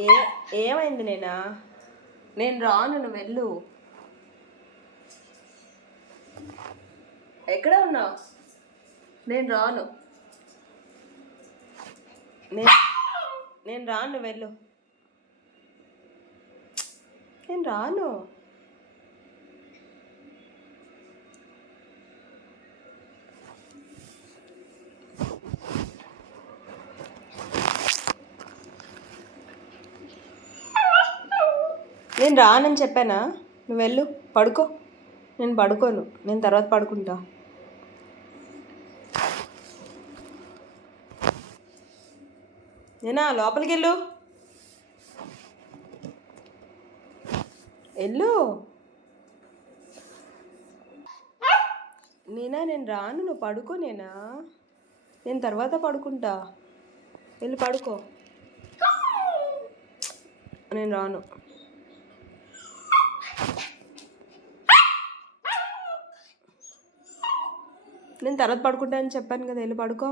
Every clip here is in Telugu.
ఏ ఏమైంది నేనా? నేను రాను నువ్వు వెళ్ళు. ఎక్కడ ఉన్నావు? నేను రాను. నేను నేను రాను వెళ్ళు. నేను రాను. నేను రానని చెప్పానా? నువ్వు వెళ్ళు పడుకో. నేను పడుకోను. నేను తర్వాత పడుకుంటా. నేనా లోపలికి వెళ్ళు. వెళ్ళు. నేనా నేను రాను. నువ్వు పడుకో నేనా? నేను తర్వాత పడుకుంటా. వెళ్ళి పడుకో. నేను రాను. నేను తర్వాత పడుకుంటా అని చెప్పాను కదా వెళ్ళి పడుకో.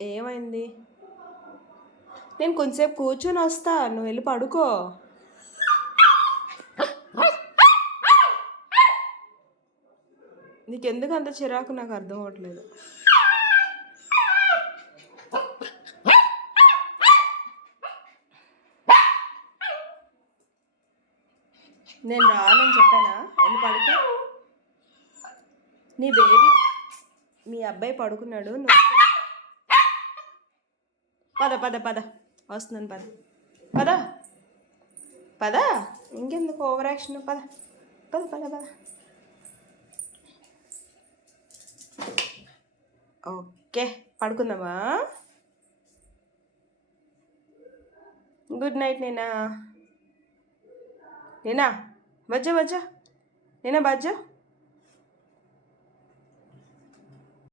ఏమైంది? నేను కొంచెంసేపు కూర్చొని వస్తా నువ్వు వెళ్ళి పడుకో. నీకెందుకు అంత చిరాకు? నాకు అర్థం అవ్వట్లేదు. నేను రానని చెప్పానా? వెళ్ళి పడుకో. నీ బేబీ మీ అబ్బాయి పడుకున్నాడు నువ్వు పద పద పద. వస్తున్నాను పద. పద. పద. ఇంకెందుకు ఓవర్ యాక్షన్ పద. పద పద పద. ఓకే. పడుకుందామా? గుడ్ నైట్ నేనా? నేనా బజ్జా బజ్జా నేనా బజ్జా